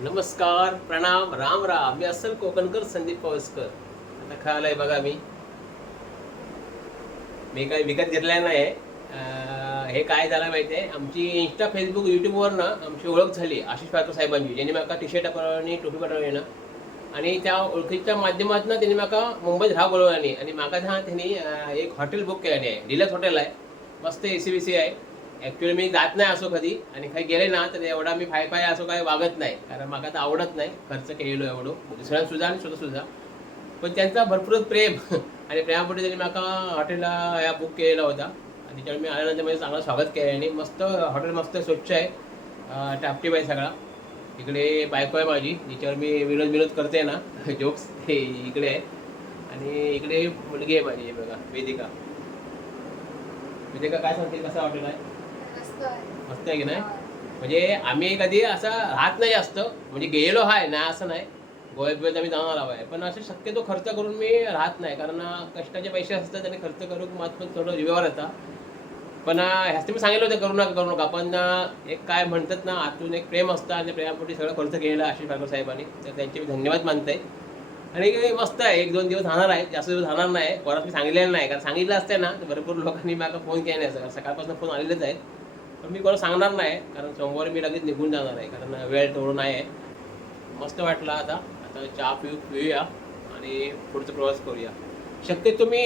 नमस्कार, प्रणाम, राम राम. मी असल कोकणकर संदीप पवसकर. आता खायला बघा मी काही विकत घेतलेलं नाही. हे काय झालं माहिती आहे, आमची इंस्टा फेसबुक यूट्यूबवर ना आमची ओळख झाली आशिष पारकर साहेबांची, ज्यांनी म्हाका टी शर्ट आणि टोपी पाठवली ना. आणि त्या ओळखीच्या माध्यमातून त्यांनी म्हाका मुंबईत राहा बोलवल्यानी आणि म्हाका त्यांनी एक हॉटेल बुक केल्याने आहे. डिलक्स हॉटेल आहे, मस्त AC BC आहे. ॲक्च्युली मी जात नाही असो कधी, आणि काही गेले ना तर एवढा मी फाय असो काही वागत नाही, कारण मला तर आवडत नाही खर्च केलेलो एवढं दुसऱ्यांसुद्धा आणि स्वतःसुद्धा. पण त्यांचा भरपूर प्रेम आणि प्रेमापोटी त्यांनी मला हॉटेलला या बुक केलेला होता. आणि त्याच्यामुळे मी आल्यानंतर माझं चांगलं स्वागत केलं आणि मस्त हॉटेल, मस्त स्वच्छ आहे, टापटीप आहे सगळा. इकडे बायको आहे माझी, जिच्यावर मी विनोद करते ना जोक्स, हे इकडे आहे. आणि इकडे मुलगी आहे माझी, बघा वेदिका. वेदिका काय सांगते, कसं हॉटेल आहे? मस्त आहे की नाही? म्हणजे आम्ही कधी असं राहत नाही जास्त, म्हणजे गेलो आहे ना असं नाही, गोव्यात आम्ही जाणार आहे, पण असं शक्यतो खर्च करून मी राहत नाही, कारण कष्टाचे पैसे असतात आणि खर्च करून मात्र थोडं व्यवहार येतात. पण ह्याच मी सांगितलं होतं करू नका, पण एक काय म्हणतात ना, आतून एक प्रेम असतं आणि प्रेमापोटी सगळं खर्च केलेलं आशिष पारकर साहेबांनी, तर त्यांचे मी धन्यवाद मानते. आणि मस्त आहे, 1-2 दिवस राहणार आहे, जास्त दिवस राहणार नाही. परत मी सांगितलेलं नाही, कारण सांगितलं असतं ना तर भरपूर लोकांनी मला फोन केला नाही, सकाळपासून फोन आलेलेच आहेत. पण मी कोणाला सांगणार नाही, कारण सोमवारी मी लगेच निघून जाणार आहे, कारण वेळ तेवढं नाही आहे. मस्त वाटला. आता चहा पिऊया आणि पुढचा प्रवास करूया. शक्यतो तुम्ही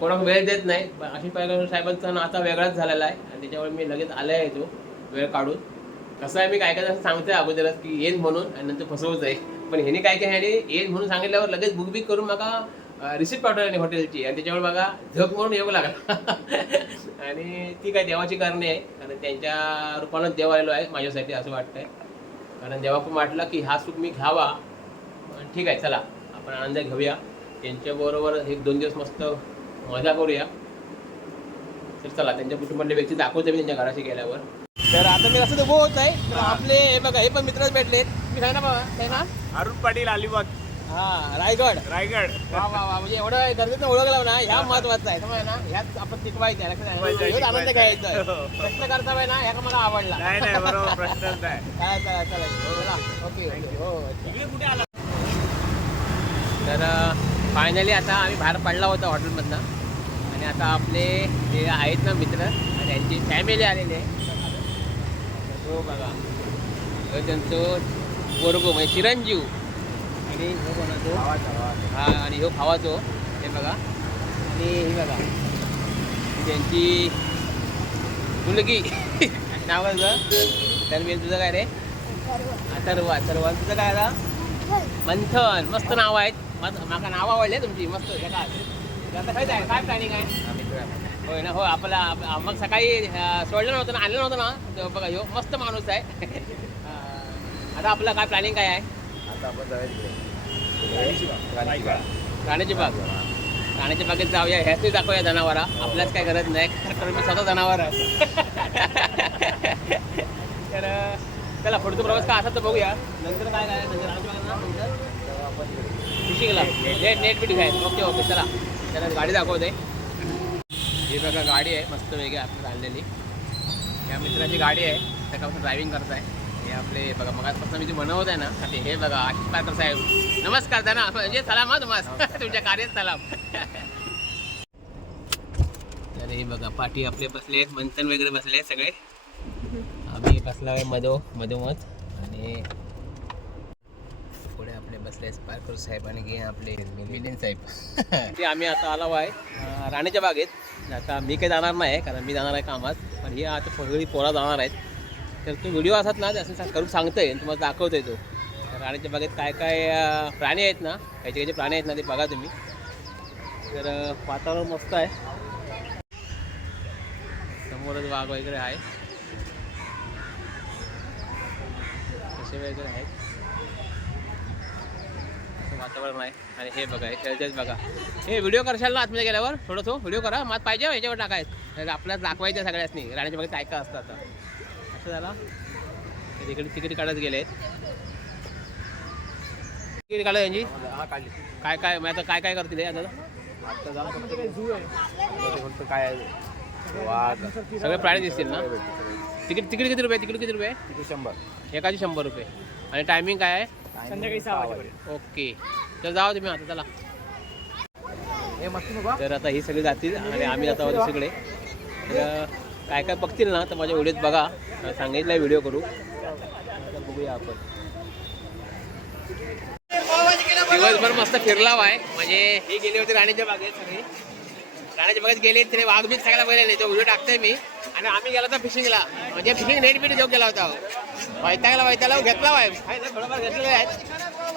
कोणाला वेळ देत नाही, आशिष पारकर साहेबांचा नाता वेगळाच झालेला आहे आणि त्याच्यामुळे मी लगेच आले आहे तो वेळ काढून. कसं आहे, मी काय असं सांगतोय अगोदरच की येईन म्हणून आणि नंतर फसवत आहे. पण ह्याने काय ह्याने येईन म्हणून सांगितल्यावर लगेच बुक करून मला रिसिप्ट पाठवली हॉटेलची, आणि त्याच्यामुळे बघा झक म्हणून येऊ लागला. आणि ती काय देवाची कारणे आहे, कारण त्यांच्या रूपानं देव आलेलो आहे माझ्यासाठी असं वाटतंय. कारण देवा पण वाटला की हा सुख मी घ्यावा, ठीक आहे चला आपण आनंद घेऊया, त्यांच्याबरोबर 1-2 दिवस मस्त मजा करूया. तर चला त्यांच्या कुटुंबातले व्यक्ती दाखवते मी त्यांच्या घराशी गेल्यावर. तर आता मी असं उभं होत आहे, तर आपले हे बघा, हे पण मित्रच भेटलेत. मी काय ना बाबा, काय ना, अरुण पाटील, अलिबाग. रायगड. वा वा वा, म्हणजे एवढं गरजेचं ओळखलं ना, ह्या महत्वाचं आहे समजा ना, ह्यात आपण टिकवायचं आहे, लक्षात आनंद घ्यायचा आहे. प्रश्न करता पाहिजे ना, ह्या मला आवडला. नाही बरोबर, प्रश्नच नाही. काय चला ओके हो. इकडे कुठे आला? तर फायनली आता आम्ही बाहेर पडला होता हॉटेलमधनं, आणि आता आपले जे आहेत ना मित्र आणि त्यांची फॅमिली आलेली आहे. हो बघा, त्यांचं पोरगो म्हणजे चिरंजीव, आणि हो कोणाचो हा, आणि हो खावाचो, हे बघा. आणि हे बघा त्यांची मुलगी नाव तर मी तुझं काय रे? अथर्व. तुझं काय आता? मंथन. मस्त नाव आहेत, मला नाव आवडले तुमची, मस्त. आता काय प्लॅनिंग आहे? होय ना, हो. आपला मग सकाळी सोडलं नव्हतं ना, आणलं नव्हतं ना, बघा ह्यो मस्त माणूस आहे. आता आपलं काय प्लॅनिंग काय आहे? आता आपण जायचं राण्याची बागेत जाऊया, ह्याच दाखवूया जनावरा. आपल्याच काय गरज नाही, कारण मी स्वतः जनावर आहे. तर चला पुढचा प्रवास काय असा तर बघूया. नंतर काय नंतर राण्याची बागेत नंतर आपण फिशिंगला नेट बिट घ्यायचं. ओके चला, त्याला गाडी दाखवते. ही बघा गाडी आहे मस्त वेगळी आपल्याला आणलेली, या मित्राची गाडी आहे, त्याच्यापासून ड्रायव्हिंग करत आहे. हे आपले बघा, मगापासून मी जे बनवत आहे ना, हे बघा आशिष पारकर साहेब. नमस्कार त्यांना, म्हणजे सलाम हा तुम्हाला, तुमच्या कार्यात सलाम. तर हे बघा पाठी आपले बसले आहेत, मंथन वगैरे बसले आहेत सगळे. आम्ही बसला आहे मधोमध, आणि पुढे आपले बसले पारकर साहेब आणि आपले मिलिंद साहेब. ते आम्ही आता आलो आहे राणीच्या बागेत. आता मी काही जाणार नाही, कारण मी जाणार आहे कामात, पण ही आता सगळी पोरा जाणार आहेत. तर तो व्हिडिओ असतात ना, ते असं करून सांगतोय, तुम्हाला दाखवतोय तो. तर राणीच्या बागेत काय काय प्राणी आहेत ना, काही प्राणी आहेत ना, ते बघा तुम्ही. तर वातावरण मस्त आहे, समोरच वाघ वगैरे आहे, कसे वगैरे आहेत, वातावरण आहे. आणि हे बघा, हे खेळतेच बघा. हे व्हिडिओ करशाल ना आतमध्ये गेल्यावर, थोडं व्हिडिओ करा, मग पाहिजे ह्याच्यावर टाकायचं, तर आपल्याला दाखवायचं सगळ्यांनी राणीच्या बागेत काय काय असतं. आता असं झालं, तिकडे तिकीट काढत गेलेत. तिकीट काढलं यांची काय मग आता काय करतील आता? काय सगळे प्राणी दिसतील ना. तिकीट किती रुपये? 100. एकाची 100 रुपये. आणि टायमिंग काय आहे? संध्याकाळी 6 वाजेपर्यंत. ओके, तर जाऊ तुम्ही आता चला. हे मस्त नको. तर आता ही सगळी जातील आणि आम्ही जातो दुसरीकडे. तर काय काय बघतील ना तर माझ्या व्हिडिओत बघा, सांगितलं व्हिडिओ करू. आता बघूया आपण. दिवसभर मस्त फिरला आहे. म्हणजे ही गेली होती राणीच्या बागेत सगळी. राणीच्या बागेत गेली तिने वाघ बीच सगळ्याला बघायला नाही, तो व्हिडिओ टाकतोय मी. आणि आम्ही गेलो होतो फिशिंगला, म्हणजे फिशिंग नेट बिट घेऊन गेला होता. वैतागला घेतला आहे थोडंफार घेतलेले आहेत.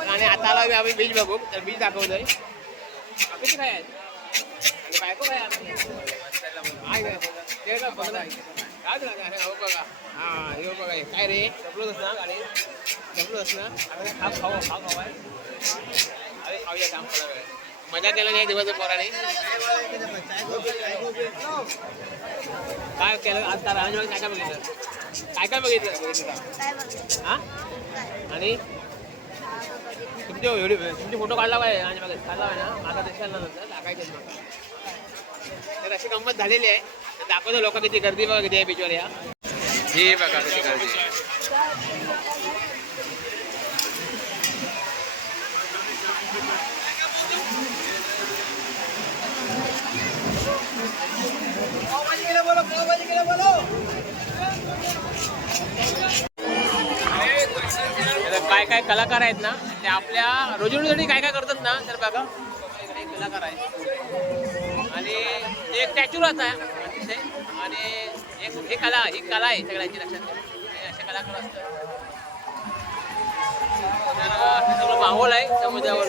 आणि आता आलो आम्ही बीच बघू, तर बीच दाखवतोय. बाकीचे काय आहेत आणि बायको काय बघा. हा हे बघा काय रे, डबलूच ना गाडी, डबलूच ना. खाऊ आहे. अरे खाऊया काम करा. मजा केला नाही दिवस पोराने. काय केलं आता राजवाडी काय काय बघितलं? काय काय बघितलं हा? आणि तुमचे फोटो काढला पाहिजे आणि बघा काढला आहे ना, माझा दिसायला नंतर टाकायचं मला. तर अशी गंमत झालेली आहे. तर दाखवतो लोक किती गर्दी बघा किती आहे बीचवर. या हे बघा किती गर्दी आहे. काय काय कलाकार आहेत ना ते आपल्या रोजीरोटीसाठी काय काय करतात ना, तर बघा काही कलाकार आहेत. आणि एक स्टॅच्यू राहत आहे अतिशय. आणि ही कला आहे सगळ्यांची लक्षात ठेवा. असे कलाकार असतात. तर हे सगळं माहोल आहे समुद्रावर.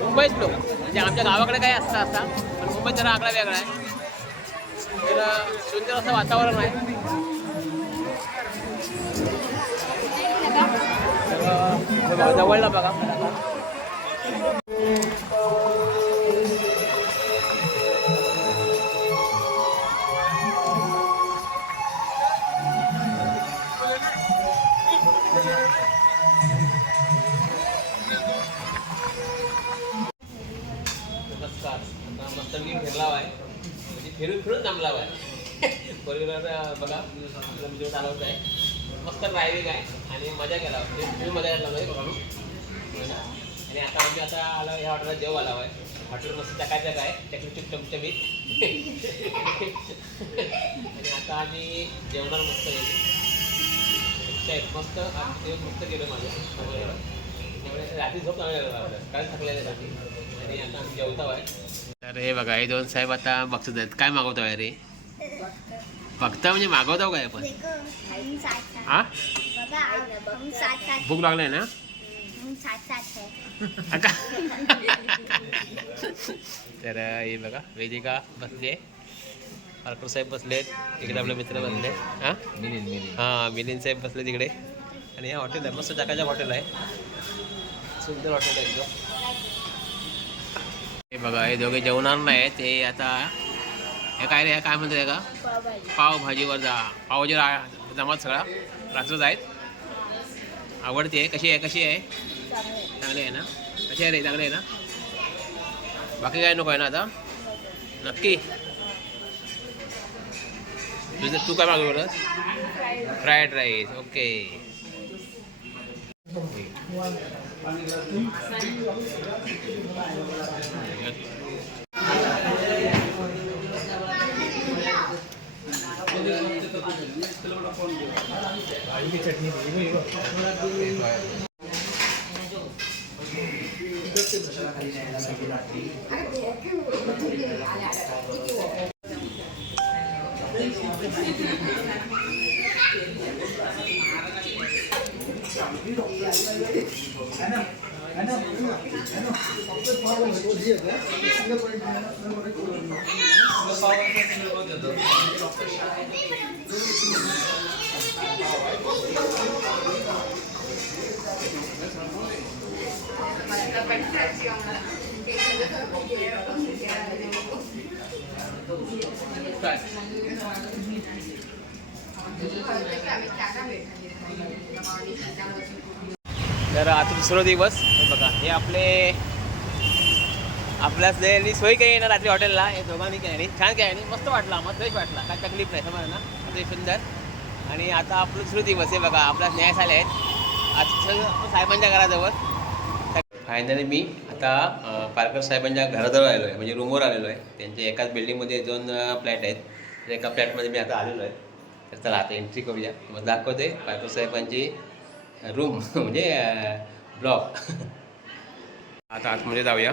मुंबईत लोक म्हणजे आमच्या गावाकडे काय असतं असा, पण मुंबईत जरा आगळा वेगळा आहे. तर सुंदर असं वातावरण आहे. जवळला बघा नमस्कार. मस्त मी फिरला आहे, म्हणजे फिरून थांबला आहे. परिवार बघा आपला व्हिडिओ चालवत आहे. मस्त ड्रायव्हिंग आहे आणि मजा केला. तुम्ही मजा केला नाही बघा. आणि आता म्हणजे आता आला ह्या हॉटेलला जेव आला आहे. हॉटेल मस्त चकाचक आहे, चकचक चमचमीत. आणि आता आम्ही जेवणार मस्त मस्त जेवण मस्त केलं माझ्या. त्यामुळे रात्री झोप चांगली कारण थकलेले रात्री. आणि आता आम्ही जेवतो आहे. तर हे बघा हे दोन साहेब आता बघतात आहेत. काय मागवतो आहे रे? बघता म्हणजे मागवतो काय आपण? हा भूक लागलाय ना? तर हे बघा वेदिका बसले, पारकर साहेब बसलेत तिकडे, आपले मित्र बसले. हा मिलिंद साहेब बसले तिकडे. आणि हे हॉटेल आहे मस्त चकाचक हॉटेल आहे, सुंदर हॉटेल आहे एकदम. हे बघा हे दोघे जेवणार नाही ते आता. हे काय रे, काय म्हणते का? पावभाजीवर पावभाजी जमात सगळा रात्रच आहेत. आवडते. कशी आहे चांगली आहे ना? कशी आहे रे? चांगली आहे ना? बाकी काय नको आहे ना आता? नक्की तू काय मागवलं? Fried rice. ओके. चटणी तर आता दुसरा दिवस. बघा हे आपल्याच सोय काही ना रात्री हॉटेलला. हे दोघांनी केली छान केली, मस्त वाटलं आम्हाला, फ्रेश वाटला, काय तकलीफ नाही समजा ना, ते सुंदर. आणि आता आपलं दुसरा दिवस आहे. बघा आपला न्यायशाले आहेत. आज साहेबांच्या घराजवळ. फायनली मी आता पारकर साहेबांच्या घराजवळ आलेलो आहे, म्हणजे रूमवर आलेलो आहे. त्यांच्या एकाच बिल्डिंगमध्ये 2 फ्लॅट आहेत, तर एका फ्लॅटमध्ये मी आता आलेलो आहे. तर चला आता एंट्री करूया, मग दाखवते पारकर साहेबांची रूम म्हणजे ब्लॉक. आता आतमध्ये जाऊया.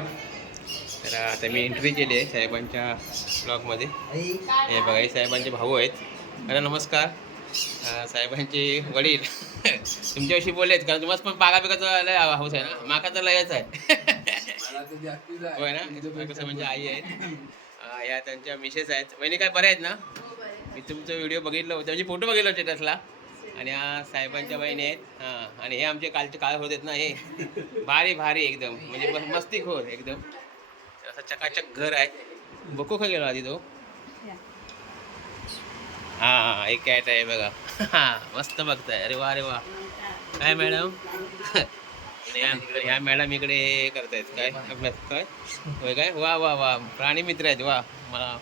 तर आता मी एंट्री केली आहे साहेबांच्या ब्लॉकमध्ये. हे बघा, हे साहेबांचे भाऊ आहेत. अरे नमस्कार. साहेबांचे वडील तुमच्याविषयी बोललेत, कारण तुम्हाला पण बागा बिगाचा लय हाऊस आहे ना. माका तर लयच आहे. होय ना. पारकर साहेबांच्या आई आहेत, या त्यांच्या मिसेस आहेत. वहिनी काय बऱ्या आहेत ना? मी तुमचं व्हिडिओ बघितलं होतं, म्हणजे फोटो बघितलं स्टेटसला. आणि हा साहेबांच्या बहिणी आहेत. हां, आणि हे आमचे कालचे काळ होत आहेत ना, हे भारी भारी एकदम, म्हणजे मस्तीखोर एकदम. असं चकाचक घर आहे. बघू का गेलो आधी तो. हां, एक कॅट आहे बघा. हां, मस्त बघताय. अरे वा, अरे वा. काय मॅडम? ह्या मॅडम इकडे करतायत काय अभ्यास काय होय काय? वा वा वा, प्राणी मित्र आहेत. वा, मला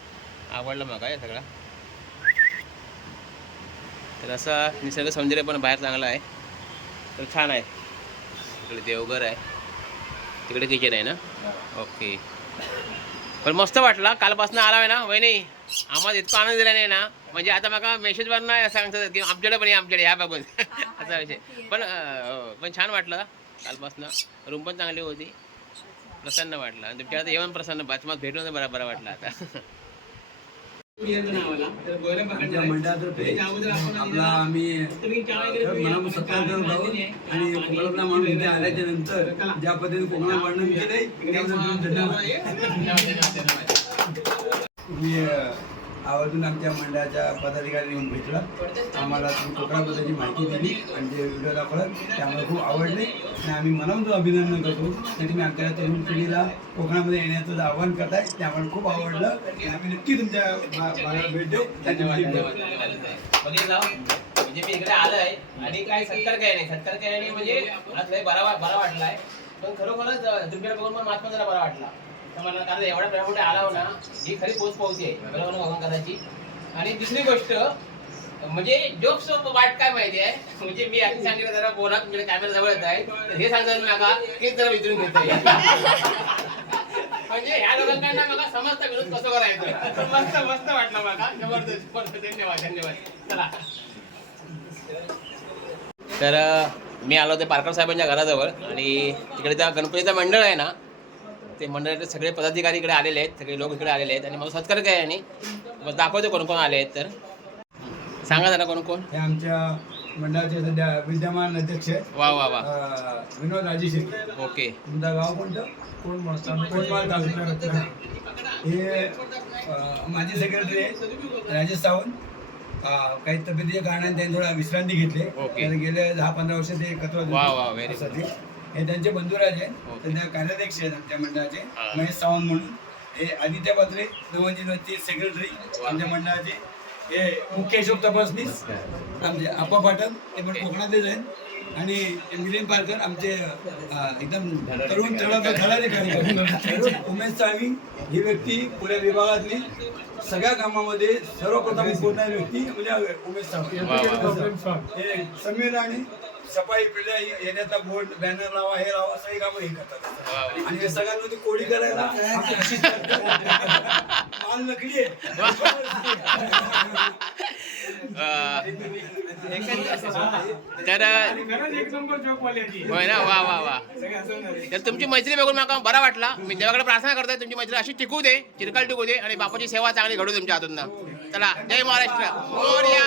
आवडलं मग काय सगळं. तर असं निसर्ग सौंदर्य पण बाहेर चांगलं आहे, तर छान आहे. इकडे देवघर आहे, तिकडे किचन आहे ना. ओके, पण मस्त वाटला. कालपासून आला आहे ना वहिनी, आम्हाला इतका आनंद दिला नाही ना. म्हणजे आता मला मेसेजवर नाही सांगतात की आमच्याकडे पण आमच्याकडे ह्या बघून असा विषय. पण छान वाटलं कालपासून. रूम पण चांगली होती, प्रसन्न वाटलं. आणि तुमच्या आता येऊन प्रसन्न, तुम्हाला भेटून बरं वाटलं आता. मंडळातर्फे आपला आम्ही मनापासून सत्कार करत आहोत. आणि कोकणातला माणूस इथे आल्याच्या नंतर ज्या पद्धतीने कोकणात वर्णन केलंय त्याबद्दल धन्यवाद. मी आवर्जून आमच्या मंडळाच्या पदाधिकारी येऊन भेटला, आम्हाला तुम्ही कोकणाबद्दलची माहिती दिली आणि जे व्हिडिओ दाखवला त्यामुळे खूप आवडले. आणि आम्ही मनापासून अभिनंदन करतो की तुम्ही आमच्या तरुण पिढीला कोकणामध्ये येण्याचं आव्हान करताय, त्यामुळे खूप आवडलं. आणि आम्ही नक्की तुमच्या भागात भेट देऊ. धन्यवाद. म्हणजे मी इकडे आलोय आणि काय सत्कार काय नाही म्हणजे आज लय बरा वाटला आहे. पण खरोखरच तुमच्याकडे बघून पण महात्मा जरा बरा वाटला. तर मला कारण एवढ्या प्रमाणे आला हो ना, ही खरी पोच पावती आहे बरोबर भगवान करायची. आणि दुसरी गोष्ट म्हणजे जोक्स वाट काय माहिती आहे, म्हणजे मी आधी सांगितलं जरा बोला, तुमच्या कॅमेरा जवळ येत आहे, तर हे सांगतात मी आता तेच जरा विचारून घेतोय. म्हणजे ह्या लोकांना मला समजता विरोध कसं करायचं. मस्त वाटलं मला, जबरदस्त. धन्यवाद. चला, तर मी आलो होते पारकर साहेबांच्या घराजवळ. आणि तिकडे त्या गणपतीचं मंडळ आहे ना, ते मंडळाचे सगळे पदाधिकारी इकडे आलेले आहेत, सगळे लोक इकडे आलेले आहेत. आणि मला सत्कार काय आणि मग दाखवतो कोण कोण आले आहेत. तर सांगा जरा कोण. हे आमच्या मंडळाचे सध्या विद्यमान अध्यक्ष वा विनोद राजेश. ओके. तुमचं गाव कोणतं? कोटमाळ तालुका. हे माझे सेक्रेटरी आहे राजेश सावंत. काही तब्येतीच्या कारणाने त्यांनी थोडा विश्रांती घेतली. गेले 10-15 वर्ष ते एकत्र. हे त्यांचे बंधुराज आहेत, त्यांच्या कार्याध्यक्ष आहेत आमच्या मंडळाचे महेश सावंत म्हणून. हे आदित्य पात्रे नवजीवनचे सेक्रेटरी आमच्या मंडळाचे. हे मुख्य हिशोब तपासनीस आमचे आप्पा पाटण, ते पण कोकणातलेच आहेत. आणि मिलिंद पारकर आमचे एकदम तरुण धडाचे कार्यक्रम. उमेश साळवी ही व्यक्ती पुणे विभागातली सगळ्या कामामध्ये सर्वप्रथम बोलणारी व्यक्ती म्हणजे उमेश साळवी. हे समीर आणि सफाई पिढ्या येण्याचा बोर्ड बॅनर लावा, हे लावा, सगळी कामं हे करतात. आणि हे सगळ्यांमध्ये कोडी करायला माल नकली आहे. तर होय ना. वा. तर तुमची मैत्री बघून मला बरा वाटला. मी देवाकडे प्रार्थना करतोय तुमची मैत्री अशी टिकू दे, चिरकाल टिकू दे, आणि बापाची सेवा चांगली घडू तुमच्या हातून. चला, जय महाराष्ट्र. मोरया.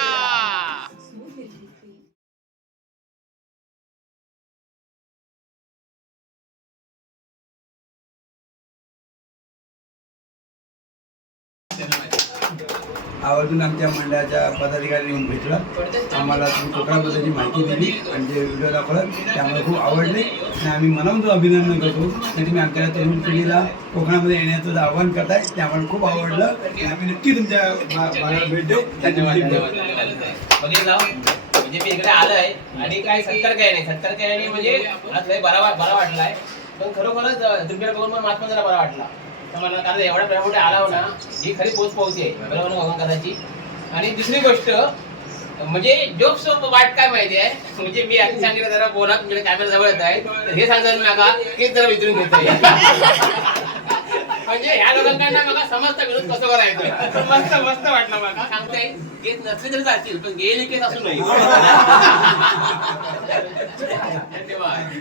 आवर्जून आमच्या मंडळाच्या पदाधिकारी येऊन भेटला, आम्हाला तुम्ही कोकणाबद्दलची माहिती दिली आणि जे व्हिडिओ दाखवला त्यामुळे खूप आवडले. आणि आम्ही मनापासून अभिनंदन करतो की तुम्ही आमच्या तरुण पिढीला कोकणामध्ये येण्याचं आव्हान करताय, त्यामुळे खूप आवडलं. आणि आम्ही नक्की तुमच्या भागात भेट देऊ. धन्यवाद. म्हणजे मी इकडे आलोय आणि काय सत्कार काय नाही म्हणजे आज लय बरा वाटला आहे. पण खरोखरच तुमच्याकडे बघून पण महात्मा जरा बरा वाटला. तर मला कारण एवढ्या प्रमाणे आला हो ना, ही खरी पोच पावती आहे बरोबर भगवान करायची. आणि दुसरी गोष्ट म्हणजे जोक्स वाट काय माहिती आहे, म्हणजे मी आधी सांगितलं जरा बोला तुमच्याकडे कॅमेरा जवळ येत आहे, तर हे सांगतात मागा हेच जरा विचारून घेत आहे. म्हणजे ह्या लोकांकडनं मला समजतं विरोध कसं करायचं. मस्त मस्त वाटलं मला. सांगताय केस नसले तरी चालतील पण गेली केस असू नये. धन्यवाद.